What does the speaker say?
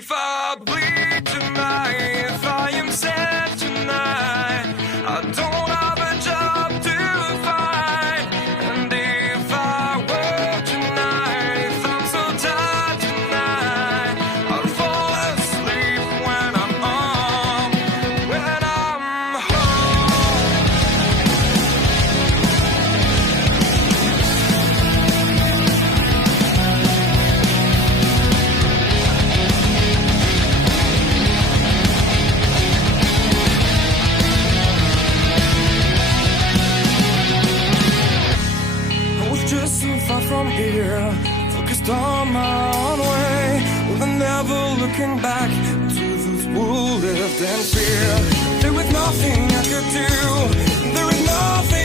if I bleed tonight, if I am sad tonight, I don't have a job to find. And if I work tonight, if I'm so tired tonight, I'll fall asleep when I'm home, when I'm home. I was just so far from here, focused on my own way, with never looking back to those who lived in fear. There was nothing I could do, there was nothing